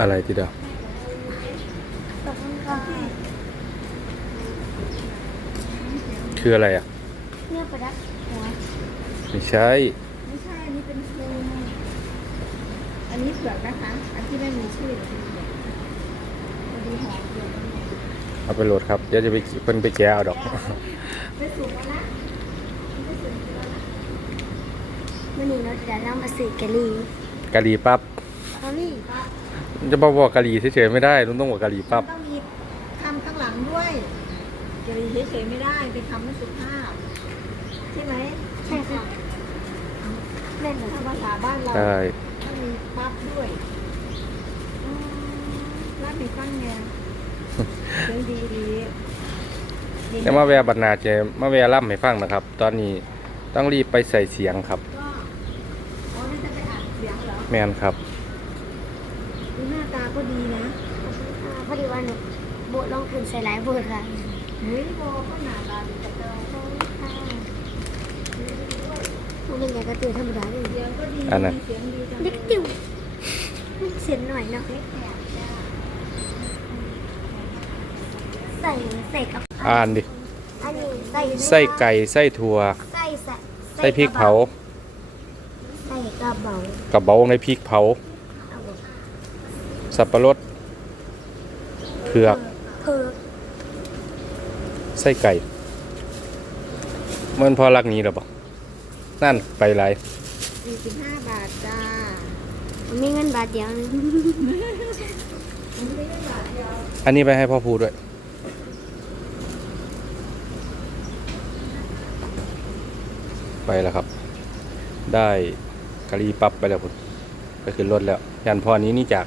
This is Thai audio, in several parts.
อะไรทีเดียวขอบคุณค่ะคืออะไรอะเนี่ยประดับหัวไม่ใช่ ไม่ใช่ อันนี้เป็นโครงอันนี้เผือกนะคะ อันที่ไม่มีชื่อเนี่ยเป็นเผือกพอดีหอมเผือกแล้วเนี่ยเอาไปโหลดครับ เดี๋ยวจะไปเพิ่นไปแกะเอาดอกไปสูงแล้วนะไปสูงแล้วนะวันนี้เราจะนำมาสื่อกะหรี่กะหรี่ปั๊บกะหรี่ จะบอกว่ากะหรี่เฉยๆไม่ได้ต้องต้องบอกกะหรี่ปั๊บต้องมีคำข้างหลังด้วยจะเฉยๆไม่ได้เป็นคำไม่สุภาพใช่ไหมใช่ค่ะแม่นเหรอถ้าภาษาบ้านเราใช่ต้องมีปั๊บด้วยอืมรับให้ฟังไงเสียงดีดีดีแต่มาแวะบรรณาเจมาแวะล่ำให้ฟังนะครับ ตอนนี้ต้องรีบไปใส่เสียงครับก็อ๋อนี่จะไปอ่านเสียงเหรอแมนครับดูหน้าตา ก็ดีนะอ่าพอดีว่าหนูโบะลองขึ้นใส่หลายโบทค่ะเฮ้ยโบก็หน้าตาดีแต่เดิมขอบคุณค่ะมันเป็นไงกระตือธรรมดาเลยเสียงก็ดีอันนั้นเสียงดีจังเล็กติ๋วเสียงหน่อยเนาะเล็กแถบจ้าใส่ใส่กับอ่านดิอันนี้ใส่ไส้ไก่ไส้ถั่วใส่ใส่ไส้พริกเผาใส่กระเบากระเบาในพริกเผาเอาบ่ สับปะรดเผือกเพิ่มไส้ไก่ มันพอรักนี้หรอปะนั่นไปไรสี่สิบห้าบาทจ้ามันมีเงินบาทเดียวนึงอันนี้ไปให้พ่อพูด้วย ไปแล้วครับ ได้กะหรี่ปั๊บไปแล้วพุ่นไปขึ้นรถแล้ว ยันพอนี้นี่จาก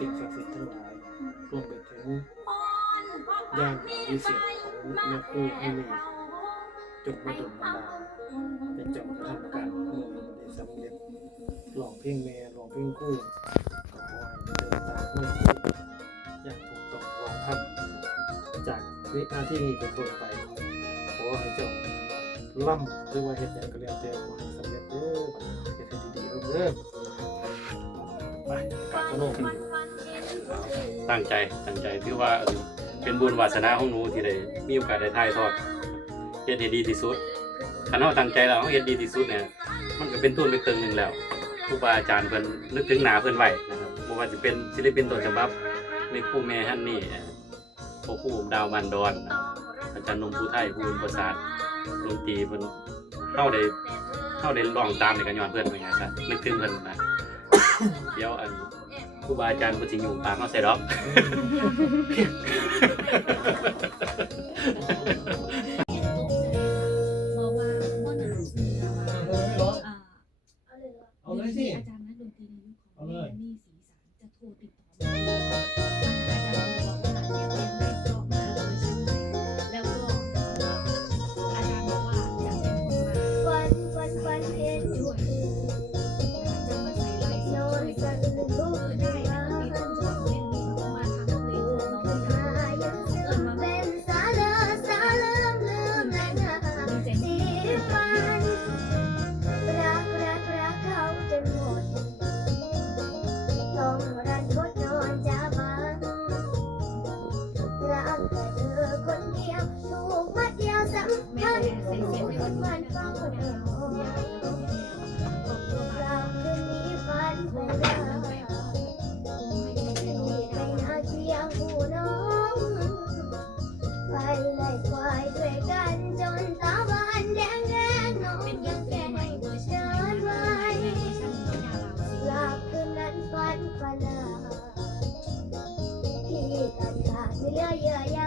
สิ่งศักดิ์สิทธิ์ทั้งหลายรวมไปถึงย่าวางวิเศษของแม่คู่ให้มีจงมาดลบันดาลเป็นจ้ากระทำการเมื่อมีได้สำเร็จร้องเพลงแม่ร้องเพลงคู่ขอให้เดินตามเมื่อคู่อย่างถูกต้องวางทับจากวินาที่นี้เป็นต้นไปขอให้เจ้าล่ำหรือว่าเฮ็ดอย่างก็แล้วแต่ขอให้สำเร็จเด้อเฮ็ดให้ดีๆเด้อไปกราบขอโทษ ตั้งใจตั้งใจถือว่าเป็นบุญวาสนาของหนูที่ได้มีโอกาสได้ถ่ายทอดเฮ็ดให้ดีที่สุดถ้าเราตั้งใจแล้วเราเฮ็ดดีที่สุดเนี่ยมันก็เป็นทุนเป็นตึงหนึ่งแล้วครูบาอาจารย์เพิ่นนึกถึงหนาเพิ่นไว้นะครับบ่ว่าจะเป็นศิลปินต้นฉบับในครูแม่ฮันนี่พ่อครูดาวมันดอนอาจารย์นมผู้ไทยผู้เป็นประสาทดนตรีเพิ่นเฮาได้เฮาได้ร้องตามในกันย้อนเพิ่นว่าไงซะนึกถึงเพิ่นนะเดี๋ยวอัน รูบาอาจารย์ก็สิอยู่ตามเฮาใส่ดอกบอกว่าม่อนหนาเสือว่าอ่าเอาเลยสิอาจารย์ Yeah, yeah, yeah.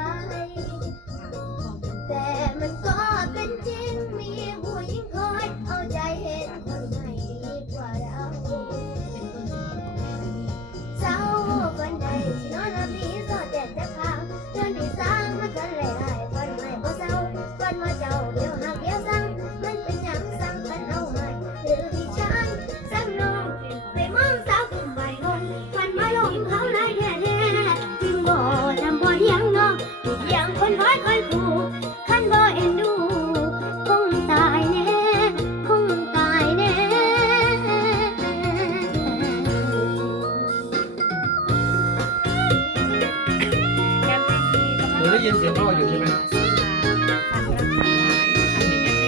นเสียงพ่ออยู่ใช่ไหม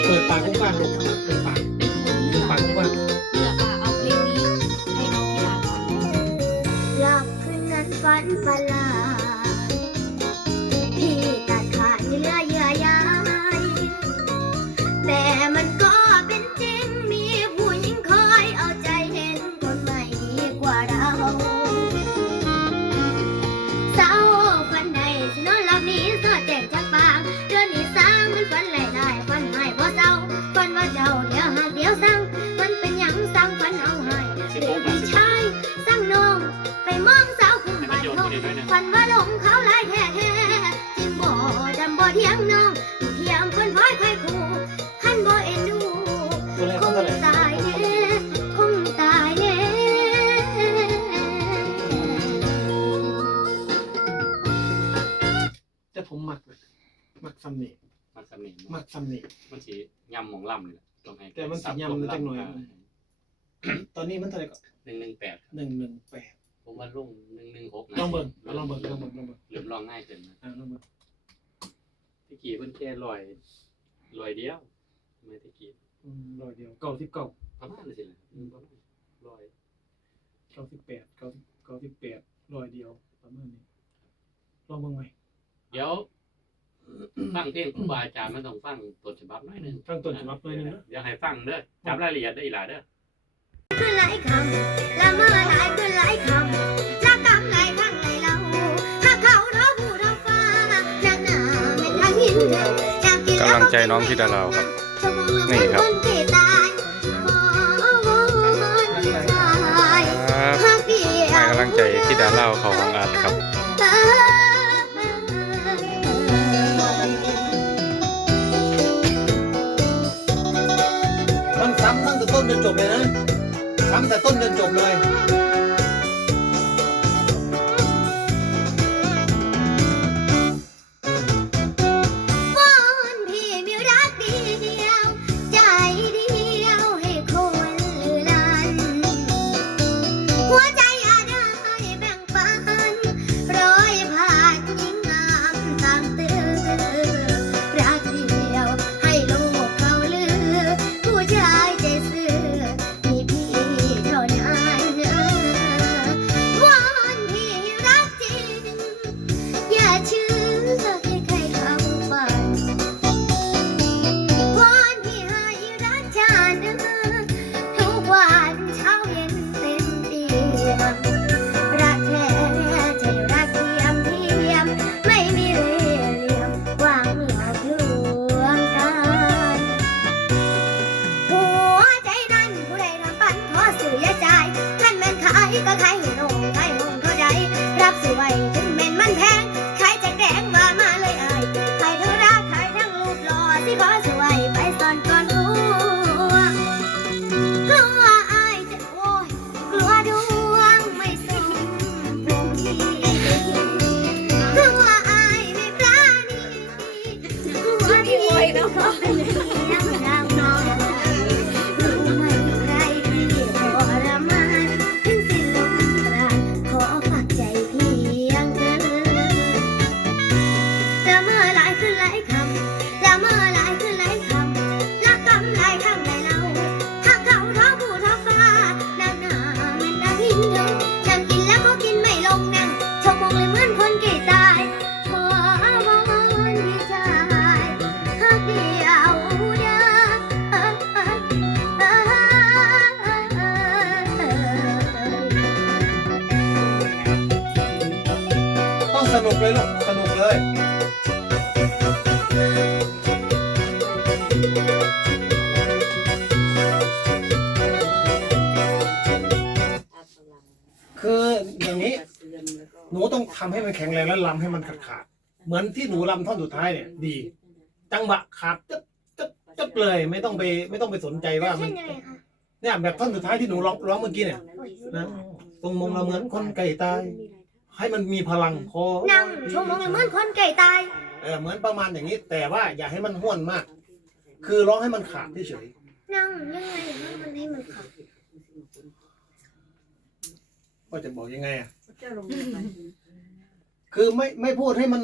เปิดปากกว้างๆลูกเปิดปากเปิดปากกว้างเลือกว่าเน่มันสียำหมองล่ำเลยต้องให้แต่มันสิยำมันจังหน่อย ตอนนี้มันเท่าไหร่ก็หนึ่งหนึ่งแปดหนึ่งหนึ่งแปดผมว่าลงหนึ่งหนึ่งหกลองเบิ่งลองเบิ่งลองเบิ่งลองเบิ่งเหลือมลองง่ายเกินนะอ่าลองเบิ่งตะกี้เพิ่นแค่ลอยลอยเดียวไม่ตะกี้อืมร้อยเดียวเก้าสิบเก้าประมาณนั้นสิแหละอืมประมาณลอยเก้าสิบแปดเก้าเก้าสิบแปดร้อยเดียวประมาณนี้ลองเบิ่งไหมเดี๋ยว ฟังเพลงครูบาอาจารย์มันต้องฟังต้นฉบับหน่อยหนึงฟังต้นฉบับหน่อยหนึงนะเดี๋ยวให้ฟังเด้อจำรายละเอียดได้อีหล่ะเด้อ ขึ้นหลายคำละเมอหลายขึ้นหลายคำละกำหลายครั้งหลายเล่าหากเขาเท้าผู้เท้าฟ้านักหนาเป็นทางหินอยากกินกำลังใจน้องที่ดาราวครับนี่ครับคนที่ตายขอวอนพี่ชายครับหากเดียวให้กำลังใจที่ดาเล่าเขาของอาร์ตครับ นจนจบเลยนะทำแต่ต้นจนจบเลย แข็งแรงและลำให้มันขาดขาดๆเหมือนที่หนูลำท่อนสุดท้ายเนี่ย ดี จังหวะขาดจับจับจับเลย ไม่ต้องไป ไม่ต้องไปสนใจว่ามันเช่นยังไงคะเนี่ยแบบท่อนสุดท้ายที่หนูร้องร้องเมื่อกี้เนี่ยนะตรงมงเราเหมือนคนไก่ตาย ให้มันมีพลังคอนั่งชมมองเลยเหมือนคนไก่ตาย เออเหมือนประมาณอย่างนี้ แต่ว่าอย่าให้มันห้วนมาก คือร้องให้มันขาดเฉยนั่งยังไงให้มันให้มันขับๆว่าจะบอกยังไงอะ คือไม่ไม่พูดให้มัน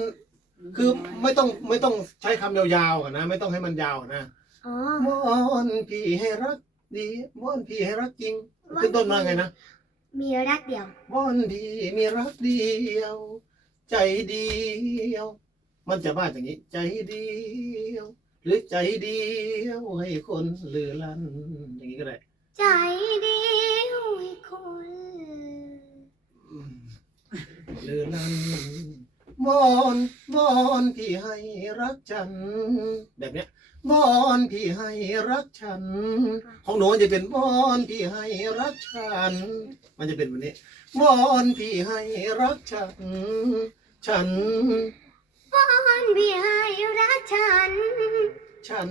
คือไม่ต้องไม่ต้องใช้คำยาวๆอะนะ ไม่ต้องให้มันยาวอะนะอ๋อมอนพี่ให้รักดีมอนพี่ให้รักจริงขึ้นต้นมาไงนะมีรักเดียวมอนพี่มีรักเดียว ใจเดียว มันจะบ้าอย่างนี้ ใจเดียว หรือใจเดียวให้คนเลือลันอย่างนี้ก็ได้ ใจเดียวให้คนอืมเลือลัน มอนมอนพี่ให้รักฉัน แบบเนี้ยมอนพี่ให้รักฉัน ของหนูมันจะเป็นมอนพี่ให้รักฉัน มันจะเป็นแบบนี้มอนพี่ให้รักฉัน ฉันคนพี่ให้รักฉัน ฉัน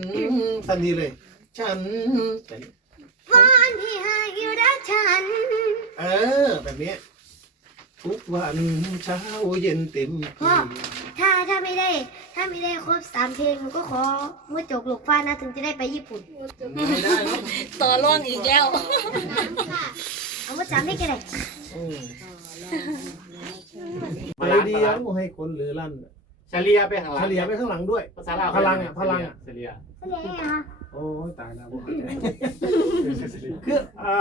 ทันทีเลย ฉันคนพี่ให้รักฉัน เออ แบบนี้ ทุกวันเช้าเย็นเต็มพ่อที่ถ้าถ้าไม่ได้ ถ้าไม่ได้ครบสามเพลงหนูก็ขอมือจกลูกฟ้านะถึงจะได้ไปญี่ปุ่นไม่ได้เนอะต่อร่องอีกแล้วเอามือสามเพลงก็ได้อืมมาใจล้างเดีมายวล้างให้คนเลือลั่นเฉลี่ยไปข้างหลังเฉลี่ยไปข้างหลังด้วย ภาษาลาวพลังอะพลังอะ เฉลี่ยเรียกไงคะโอ้ยตายแล้วบ่เข้าใจคืออ่า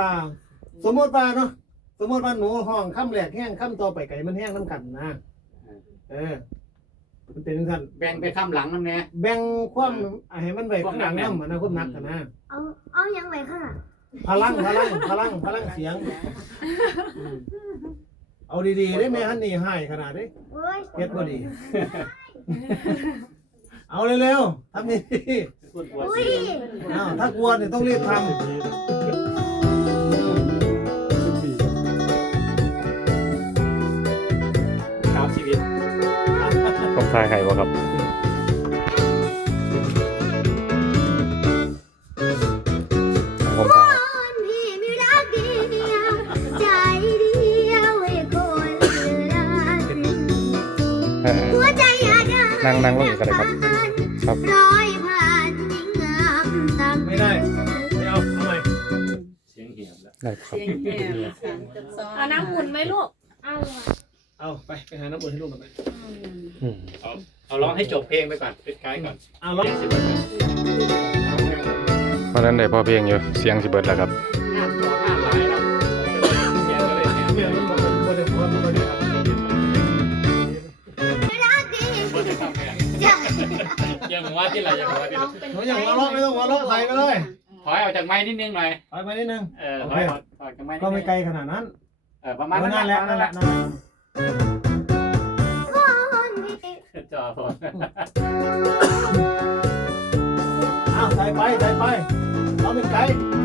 สมมติว่าเนาะ สมมติว่าหนูห้องค่ำแหลกแห้งค่ำต่อไปไก่มันแห้งน้ำกันนะเออมันเป็นสั้นแบ่งไปข้ามหลังนั่นแน่แบ่งความให้มันไว้ข้างหลังน้ำอะนะความหนักกันนะเอาเอายังไงข้างหลังพลังพลังพลังพลังเสียงอืมเอาดีๆได้ไหมฮันนี่ให้ขนาดนี้โอ้ยเฮ็ดบ่ดี เอาเร็วๆทำดีพูดปวดอุ้เสียยงๆอ้าวถ้ากลัวเนี่ยต้องรีบทำ ทายให้บ่ครับผมทายให้คนพี่มีรักเดียวใจเดียวให้คนรักเออหัวใจอยากได้นั่งนั่งลงอีกก็ได้ครับ ครับ ร้อยผ่านยิ่งงามตามไม่ได้ไม่เอาเอาใหม่เสียงเหี่ยวแล้วได้ครับ เสียงแหบสามกับสองเอาน้ำอุ่นไหมลูก เอาอะเอาไปไปหาน้ำอุ่นให้ลูกกันไป อืม เอาเอาร้องให้จบเพลงไปก่อนปิดท้ายก่อนเอาล็อกเพลงสิบเอ็ดก่อนเพราะฉะนั้นได้พอเพลงอยู่เสียงสิเบิดแล้วครับห้ามตัวห้ามร้ายเนาะเสียงก็เลยแหบเมียมันบอกว่าบ่ได้หัวบ่ได้หัวรักดีบ่ได้ทำแหบใจยังว่าที่ไรยังว่าที่ไรหนูอย่างหัวล็อกไม่ต้องหัวล็อกใส่ไปเลยถอยออกจากไม้นิดนึงหน่อยถอยไปนิดนึงเออถอยออกออกจากไม้นิดก็นึงไม่ไกลขนาดนั้นเออประมาณเออนั้นนั่นแหละนั่นแหละนั่นแหละคนพี่ จอผมอ้าวใส่ไปใส่ไปเราเป็นไกด์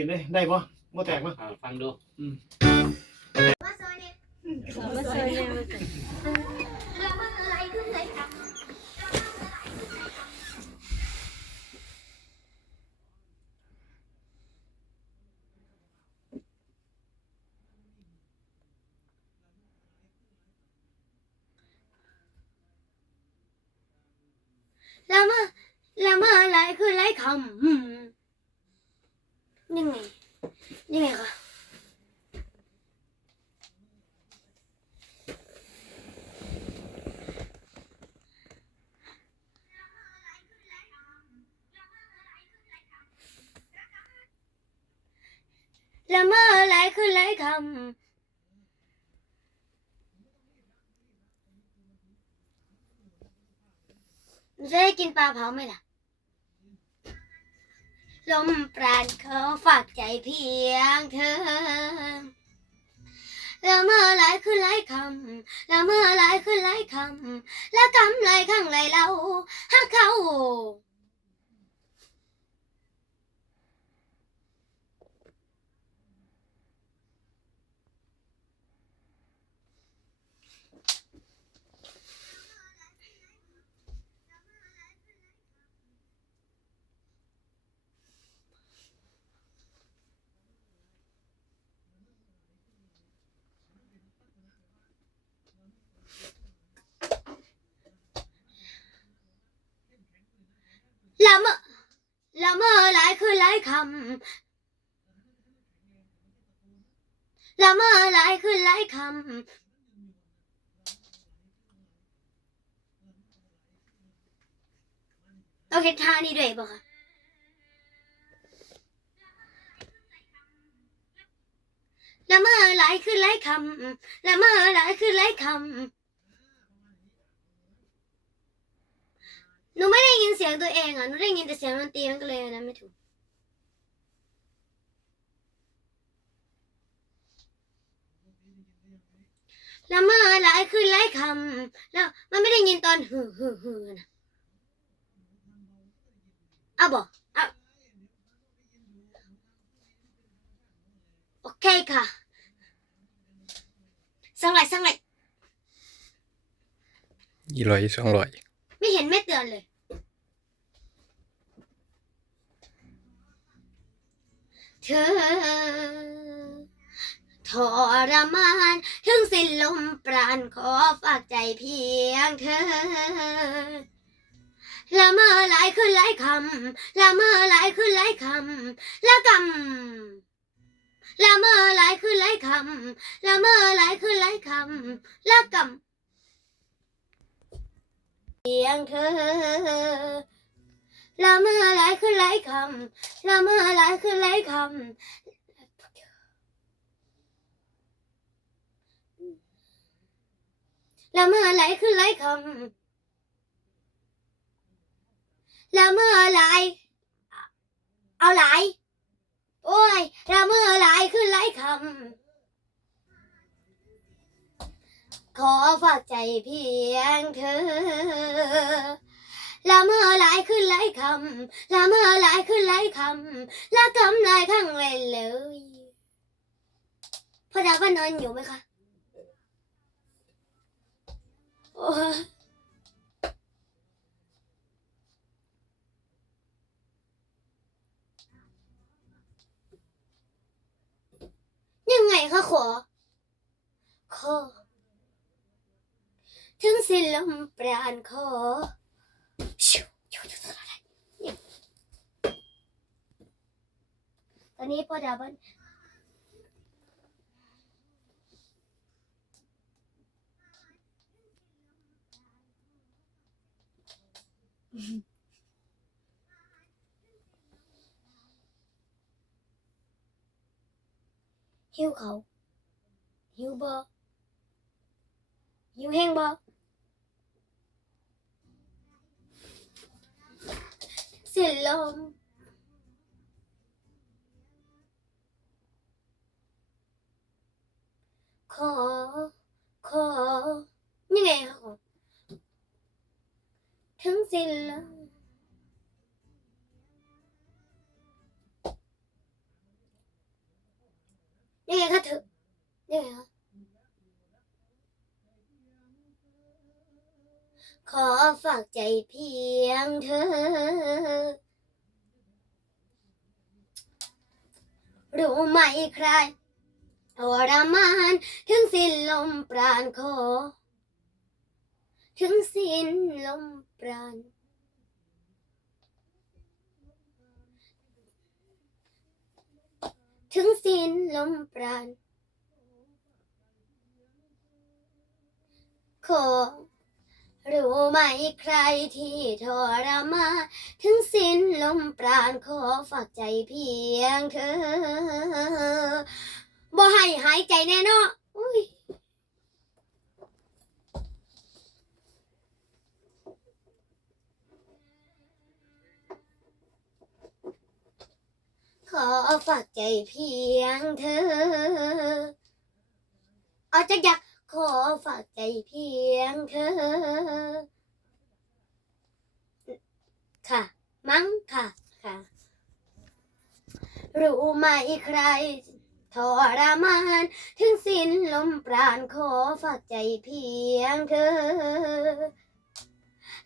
นี้เป็นเป็นเกณฑ์ได้ได้ปะโมแตกปะอ่าฟังดูมาซอยเนี่ยมาซอยเนี่ยแล้วมันอะไรขึ้นเลยครับแล้วมาแล้วมาอะไรคืออะไรคำอืม ยังไงยังไงคะละเมอไหลขึ้นไหลคำจะได้กินปลาเผาไหมล่ะ ลมปราณเขาฝากใจเพียงเธอละเมอไหลขึ้นไหลคำละเมอไหลขึ้นไหลคำและกำไรข้างไรเราหักเขา ละเมอละเมอหลายคือหลายคำละเมอหลายคือหลายคำเราเห็นท่านี้ด้วยป่ะคะละเมอหลายคือหลายคำละเมอหลายคือหลายคำหนูไม่ได้ยินเสียงตัวเองอะหนูได้ยินแต่เสียงดนตรีมันก็เลยนะไม่ถูก ล้วเมื่อหลายคืนหลายคำแล้วมันไม่ได้ยินตอนฮือฮือฮือนะเอาบอกเอาโอเคค่ะสังไหลสังไหลอีร้อยสองร้อยไม่เห็นไม่เตือนเลย เธอ ทรมาน ถึงสิ้นลมปราณขอฝากใจเพียงเธอละเมอหลายขึ้นหลายคำละเมอหลายขึ้นหลายคำละกำละเมอหลายขึ้นหลายคำละเมอหลายขึ้นหลายคำละกำเพียงเธอละเมอหลายขึ้นหลายคำละเมอหลายขึ้นหลายคำ ละเมื่อหลายขึ้นหลายคำละเมื่อหลายเอาหลายโอ้ยละเมื่อหลายขึ้นหลายคำขอฝากใจเพียงเธอละเมอหลายขึ้นหลายคำละเมอหลายขึ้นหลายคำละกำหลายข้างเลยเลยพ่อดาวก็นอนอยู่ไหมคะโอ้ ยังไงคะขอ ขอ ถึงสิ้นลมปราณขอตอนนี้พ่อดาบ้าน หิวเขาหิวบ่หิวแสิลยังไงคะเธอยังไงคะขอฝากใจเพียงเธอ รู้ไหมใครทรมานถึงสิ้นลมปราณขอถึงสิ้นลม ปราณถึงสิ้นลมปราณขอรู้ไหมใครที่ทรมานถึงสิ้นลมปราณขอฝากใจเพียงเธอบ่ให้หายใจแน่นอนอุ้ย ขอฝากใจเพียงเธอ เอาจะอยากขอฝากใจเพียงเธอ ค่ะ มั้งค่ะ ค่ะ รู้ไหมใครทรมาน ถึงสิ้นลมปราณขอฝากใจเพียงเธอ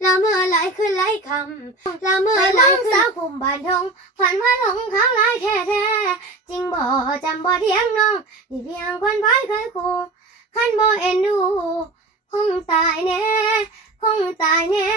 ละเมื่อไหลขึ้นไหลคำละเมื่อไหลขึ้นสาวคุมบานทงฝันว่าหลงเขาหลายแท้แท้ๆจริงบ่จำบ่เทียงน้องที่เพียงคนไว้เคยคู่ขันบ่เอ็นดูคงตายแน่คงตายแน่